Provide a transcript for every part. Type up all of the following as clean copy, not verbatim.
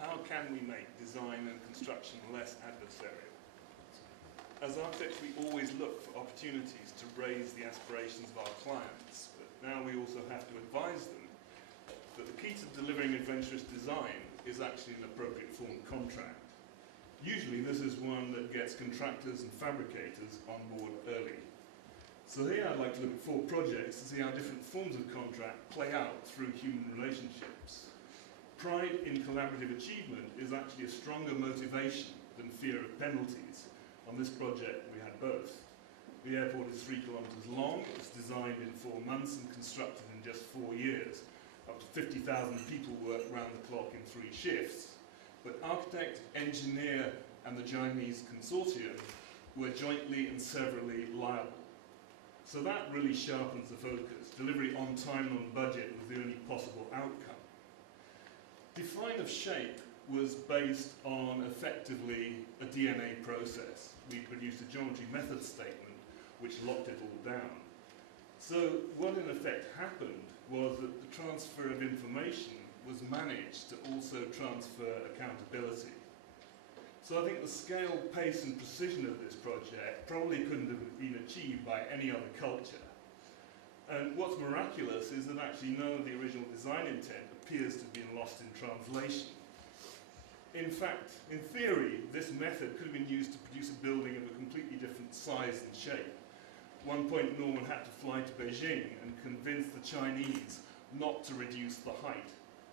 how can we make design and construction less adversarial? As architects, we always look for opportunities to raise the aspirations of our clients, but now we also have to advise them that the key to delivering adventurous design is actually an appropriate form of contract. Usually this is one that gets contractors and fabricators on board early. So here I'd like to look at 4 projects to see how different forms of contract play out through human relationships. Pride in collaborative achievement is actually a stronger motivation than fear of penalties. On this project we had both. The airport is 3 kilometres long, it was designed in 4 months and constructed in just 4 years. Up to 50,000 people work round the clock in 3 shifts. But architect, engineer and the Chinese consortium were jointly and severally liable. So that really sharpens the focus. Delivery on time and on budget was the only possible outcome. Define of shape was based on effectively a DNA process. We produced a geometry method statement which locked it all down. So what in effect happened was that the transfer of information was managed to also transfer accountability. So I think the scale, pace and precision of this project probably couldn't have been achieved by any other culture. And what's miraculous is that actually none of the original design intent appears to have been lost in translation. In fact, in theory, this method could have been used to produce a building of a completely different size and shape. At one point, Norman had to fly to Beijing and convince the Chinese not to reduce the height,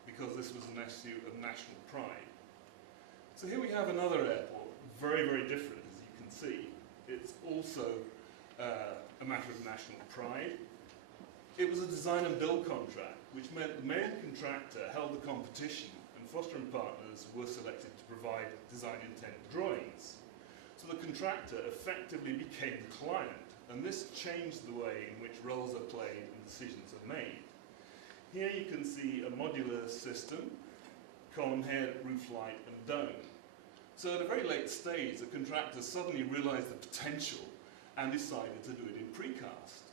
because this was an issue of national pride. So here we have another airport, very, very different, as you can see. It's also a matter of national pride. It was a design and build contract, which meant the main contractor held the competition, and Foster & Partners were selected to provide design intent drawings. So the contractor effectively became the client, and this changed the way in which roles are played and decisions are made. Here you can see a modular system, column head, roof light and dome. So at a very late stage, the contractor suddenly realized the potential and decided to do it in precast.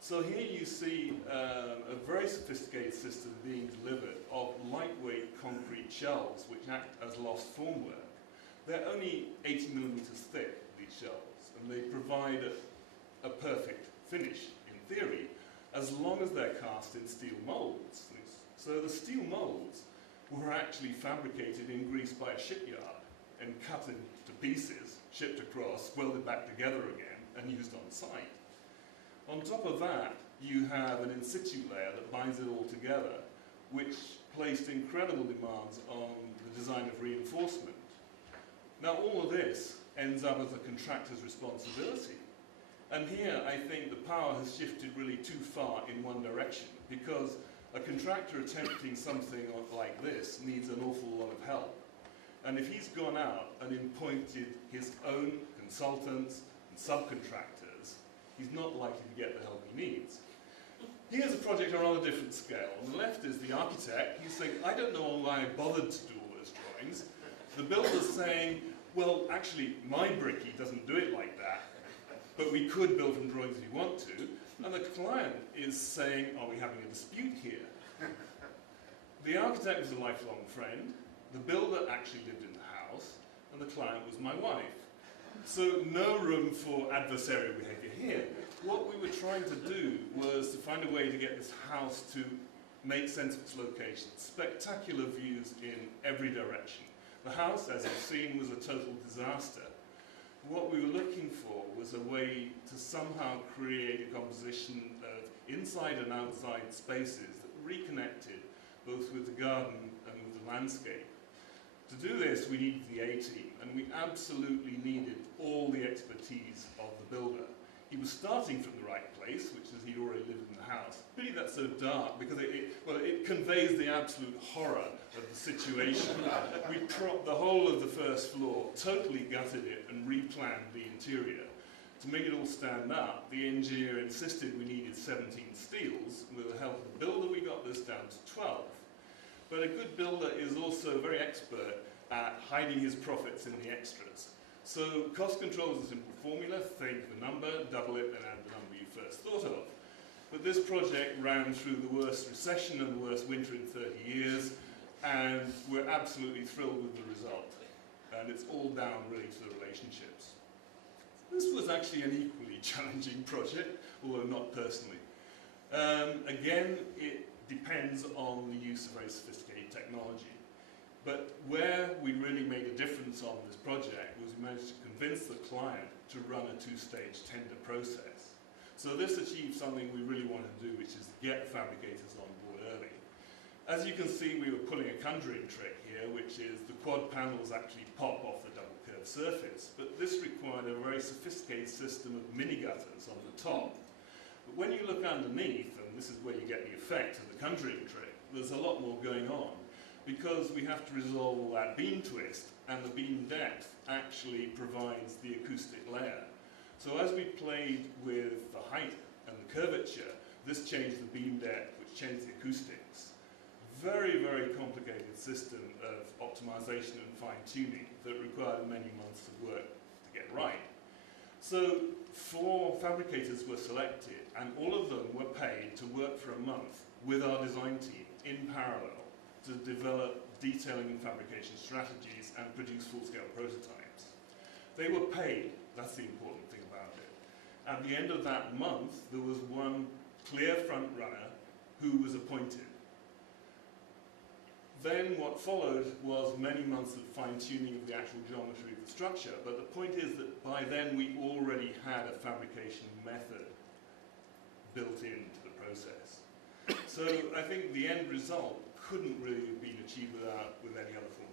So here you see a very sophisticated system being delivered of lightweight concrete shells which act as lost formwork. They're only 80 millimeters thick, these shells, and they provide a perfect finish, in theory, as long as they're cast in steel molds. So the steel molds were actually fabricated in Greece by a shipyard and cut into pieces, shipped across, welded back together again, and used on site. On top of that, you have an in situ layer that binds it all together, which placed incredible demands on the design of reinforcement. Now all of this ends up as a contractor's responsibility. And here I think the power has shifted really too far in one direction, because a contractor attempting something like this needs an awful lot of help. And if he's gone out and appointed his own consultants and subcontractors, he's not likely to get the help he needs. Here's a project on a rather different scale. On the left is the architect. He's saying, I don't know why I bothered to do all those drawings. The builder's saying, well, actually, my bricky doesn't do it like that, but we could build from drawings if you want to. And the client is saying, are we having a dispute here? The architect was a lifelong friend. The builder actually lived in the house, and the client was my wife. So no room for adversarial behavior here. What we were trying to do was to find a way to get this house to make sense of its location. Spectacular views in every direction. The house, as you've seen, was a total disaster. What we were looking for was a way to somehow create a composition of inside and outside spaces that reconnected both with the garden and with the landscape. To do this, we needed the A-team, and we absolutely needed all the expertise of the builder. He was starting from the right place, which is he'd already lived in the house. Really, that's so dark because it conveys the absolute horror of the situation. We propped the whole of the first floor, totally gutted it, and replanned the interior. To make it all stand up, the engineer insisted we needed 17 steels. With the help of the builder, we got this down to 12. But a good builder is also very expert at hiding his profits in the extras. So cost control is a simple formula. Think the number, double it, and add the number you first thought of. But this project ran through the worst recession and the worst winter in 30 years. And we're absolutely thrilled with the result. And it's all down really to the relationships. This was actually an equally challenging project, although not personally. Again, it depends on the use of very sophisticated technology. But where we really made a difference on this project was we managed to convince the client to run a two-stage tender process. So this achieved something we really wanted to do, which is get fabricators on board early. As you can see, we were pulling a conjuring trick here, which is the quad panels actually pop off the double curved surface, but this required a very sophisticated system of mini gutters on the top. But when you look underneath, and this is where you get the effect of the conjuring trick, there's a lot more going on, because we have to resolve all that beam twist, and the beam depth actually provides the acoustic layer. So as we played with the height and the curvature, this changed the beam depth, which changed the acoustics. Very, very complicated system of optimization and fine-tuning that required many months of work to get right. So 4 fabricators were selected, and all of them were paid to work for a month with our design team in parallel to develop detailing and fabrication strategies and produce full-scale prototypes. They were paid, that's the important thing about it. At the end of that month, there was one clear front runner who was appointed. Then what followed was many months of fine-tuning of the actual geometry of the structure, but the point is that by then we already had a fabrication method built into the process. So I think the end result couldn't really have been achieved with any other form